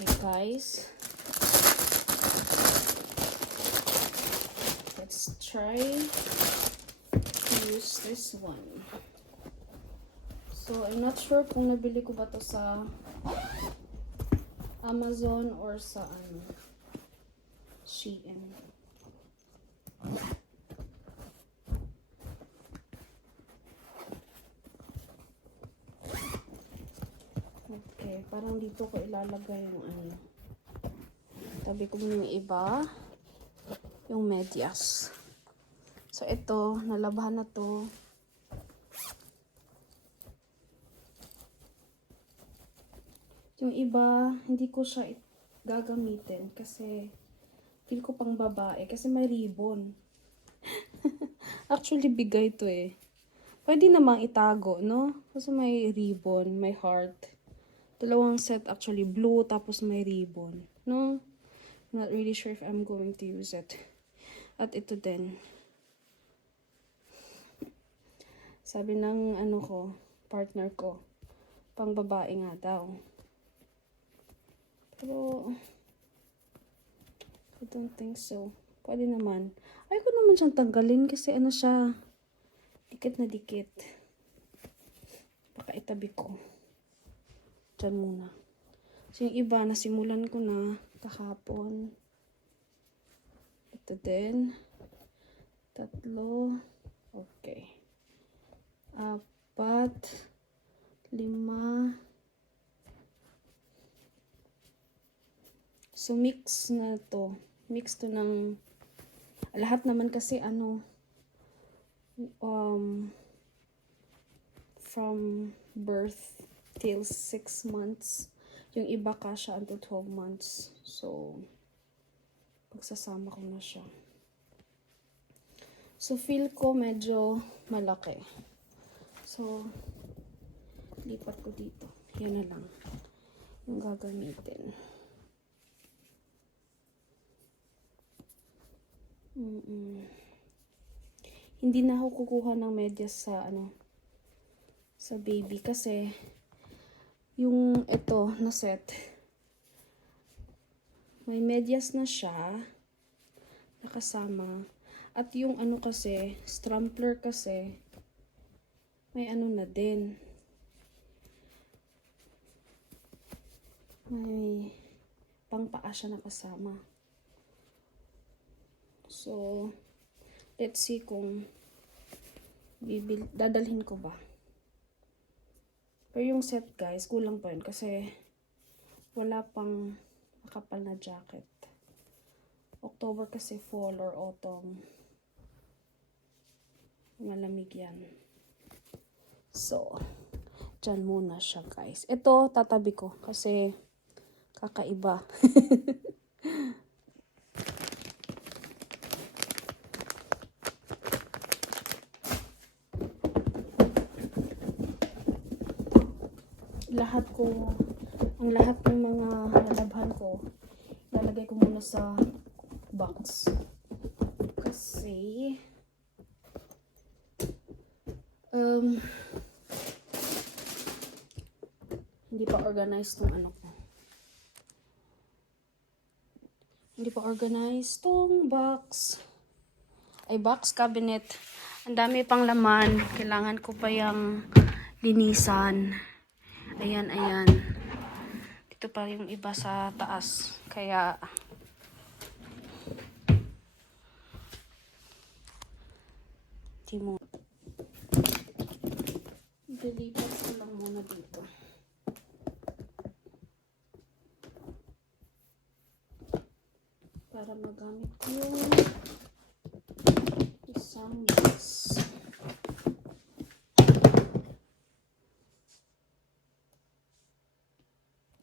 Okay, guys. Let's try to use this one. So, I'm not sure kung nabili ko ba to sa Amazon or sa Shein. Okay, parang dito ko ilalagay yung tabi ko muna yung iba, yung medyas. So, ito, nalabahan na to. Yung iba, hindi ko siya gagamitin kasi feel ko pang babae kasi may ribbon. Actually, bigay to eh. Pwede namang itago, no? Kasi may ribbon, may heart. Dalawang set actually, blue tapos may ribbon, no? I'm not really sure if I'm going to use it. At ito din. Sabi ng partner ko, pang babae nga daw. Pero, I don't think so. Pwede naman. Ayaw ko naman siyang tanggalin kasi siya, dikit na dikit. Baka itabi ko. Diyan muna. So, yung iba, nasimulan ko na kahapon. Ito din. 3. Okay. 4. 5. So, mix na to. Mix to ng lahat naman kasi from birth till 6 months. Yung iba kasha until 12 months. So, pagsasama ko na siya. So, feel ko medyo malaki. So, lipat ko dito. Yan na lang yung gagamitin. Hindi na ako kukuha ng medyas sa baby kasi yung ito na set may medyas na siya nakasama at yung kasi strampler kasi may na din, may pangpaa siya nakasama. So, let's see kung dadalhin ko ba. Pero yung set guys, kulang pa yun kasi wala pang makapal na jacket. October kasi fall or autumn. Malamig yan. So, dyan muna siya guys. Ito, tatabi ko kasi kakaiba. Ang lahat ng mga nalabhan ko, lalagay ko muna sa box. Kasi, hindi pa organized tong ko. Hindi pa organized tong box. Ay, box cabinet. Ang dami pang laman. Kailangan ko pa yung linisan. Ayan, ayan. Dito pa yung iba sa taas. Kaya, dilipat ko lang muna dito. Para magamit ko yung